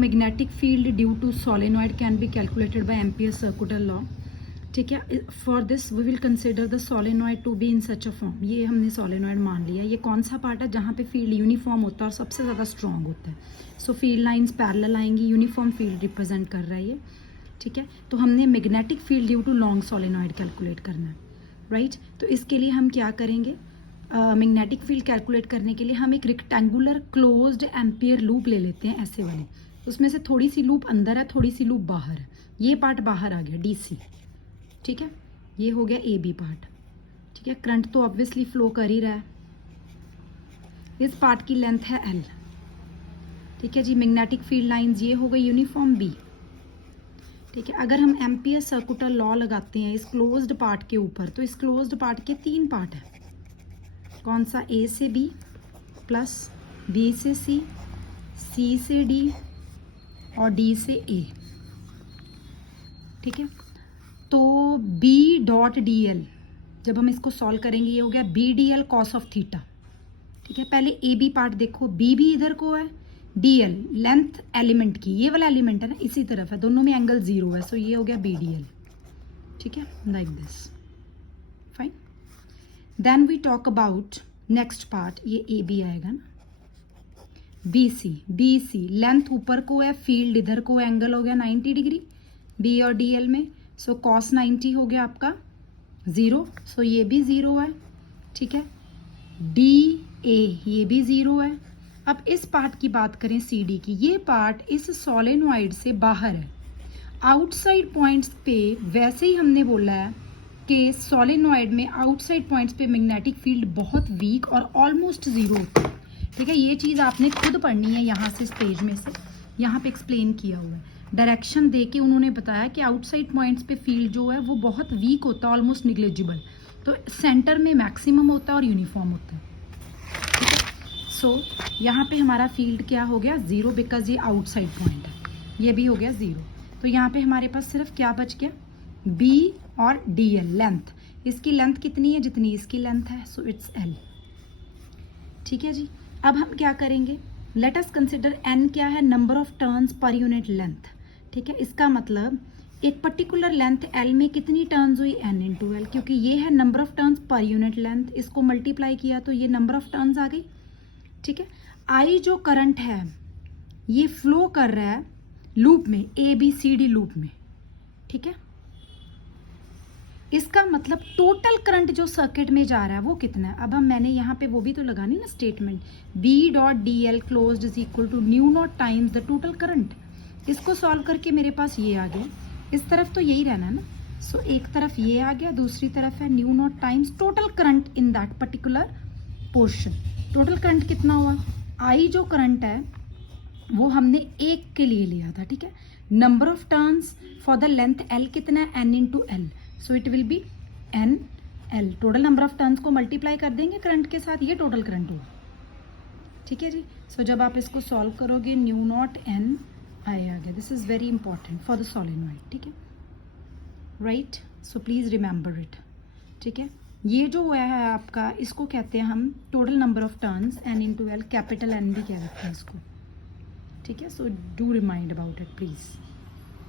Magnetic field due to solenoid can be calculated by Ampere circular law. ठीक है, for this we will consider the solenoid to be in such a form. ये हमने solenoid मान लिया। ये कौन सा पार्ट है जहाँ पे फील्ड यूनिफॉर्म होता है और सबसे ज़्यादा स्ट्रॉन्ग होता है। सो फील्ड लाइंस पैरेलल आएंगी, यूनिफॉर्म फील्ड रिप्रेजेंट कर रहा है ये। ठीक है, तो हमने magnetic field due to long solenoid calculate करना है, राइट। तो इसके लिए हम क्या करेंगे, मैग्नेटिक फील्ड कैलकुलेट करने के लिए हम एक रेक्टेंगुलर क्लोज्ड एम्पियर लूप ले लेते हैं, ऐसे वाले। उसमें से थोड़ी सी लूप अंदर है, थोड़ी सी लूप बाहर है। ये पार्ट बाहर आ गया DC। ठीक है, ये हो गया AB पार्ट। ठीक है, करंट तो ऑब्वियसली फ्लो कर ही रहा है। इस पार्ट की लेंथ है L। ठीक है जी, मैग्नेटिक फील्ड लाइंस ये हो गई यूनिफॉर्म B। ठीक है, अगर हम एम्पियर सर्कुलर लॉ लगाते हैं इस क्लोज्ड पार्ट के ऊपर, तो इस क्लोज्ड पार्ट के 3 पार्ट है। कौन सा, A से B प्लस B से C, C से D और D से A। ठीक है, तो B डॉट DL जब हम इसको सॉल्व करेंगे ये हो गया BDL कॉस ऑफ थीटा। ठीक है, पहले AB पार्ट देखो, B भी इधर को है, DL लेंथ एलिमेंट की, ये वाला एलिमेंट है ना इसी तरफ है, दोनों में एंगल 0 है। सो ये हो गया BDL। ठीक है, like this, fine. Then we talk about next part, ये AB आएगा ना, BC लेंथ ऊपर को है, फील्ड इधर को, एंगल हो गया 90 डिग्री B और DL में। सो cos 90 हो गया आपका 0। सो ये भी 0 है। ठीक है, DA ये भी 0 है। अब इस पार्ट की बात करें CD की, ये पार्ट इस सोलेनॉइड से बाहर है। आउटसाइड पॉइंट्स पे वैसे ही हमने बोला है कि सोलेनॉइड में आउटसाइड पॉइंट्स पे मैग्नेटिक फील्ड बहुत वीक और ऑलमोस्ट 0 होता है। ठीक है, ये चीज़ आपने खुद पढ़नी है यहाँ से, इस पेज में से, यहाँ पे एक्सप्लेन किया हुआ है। डायरेक्शन दे के उन्होंने बताया कि आउटसाइड पॉइंट्स पे फील्ड जो है वो बहुत वीक होता है, ऑलमोस्ट निग्लेजिबल। तो सेंटर में मैक्सिमम होता है और यूनिफॉर्म होता है। ठीक है, सो यहाँ पे हमारा फील्ड क्या हो गया 0, बिकॉज ये आउटसाइड पॉइंट है। ये भी हो गया 0। तो यहाँ पे हमारे पास सिर्फ क्या बच गया, B और DL लेंथ। इसकी लेंथ कितनी है, जितनी इसकी लेंथ है। So it's L। ठीक है जी, अब हम क्या करेंगे, लेट अस कंसिडर N क्या है, number of turns per unit length. ठीक है, इसका मतलब एक पर्टिकुलर लेंथ L में कितनी टर्न्स हुई, N इंटू L, क्योंकि ये है number of turns per unit length. इसको मल्टीप्लाई किया तो ये नंबर ऑफ टर्न्स आ गई। ठीक है, I जो करंट है ये फ्लो कर रहा है लूप में, ABCD लूप में। ठीक है, इसका मतलब टोटल करंट जो सर्किट में जा रहा है वो कितना है। अब हम मैंने यहाँ पे वो भी तो लगानी ना statement, B dot DL closed is equal to mu naught times the total current. इसको सॉल्व करके मेरे पास ये आ गया, इस तरफ तो यही रहना है ना। सो एक तरफ ये आ गया, दूसरी तरफ है new naught times total current in that particular portion. Total current कितना हुआ, I जो करंट है वो हमने एक के लिए लिया था। ठीक है, number of turns for the length L कितना है, N into L। So it will be NL। Total number of turns को मल्टीप्लाई कर देंगे करंट के साथ, ये टोटल करंट होगा। ठीक है जी, सो जब आप इसको सॉल्व करोगे न्यू नॉट N आ गया। This is very important for the solenoid. ठीक है, right, so please remember it. ठीक है, ये जो हुआ है आपका, इसको कहते हैं हम total number of turns, N into L, capital N भी कह सकते हैं इसको। ठीक है, so do remind about it please.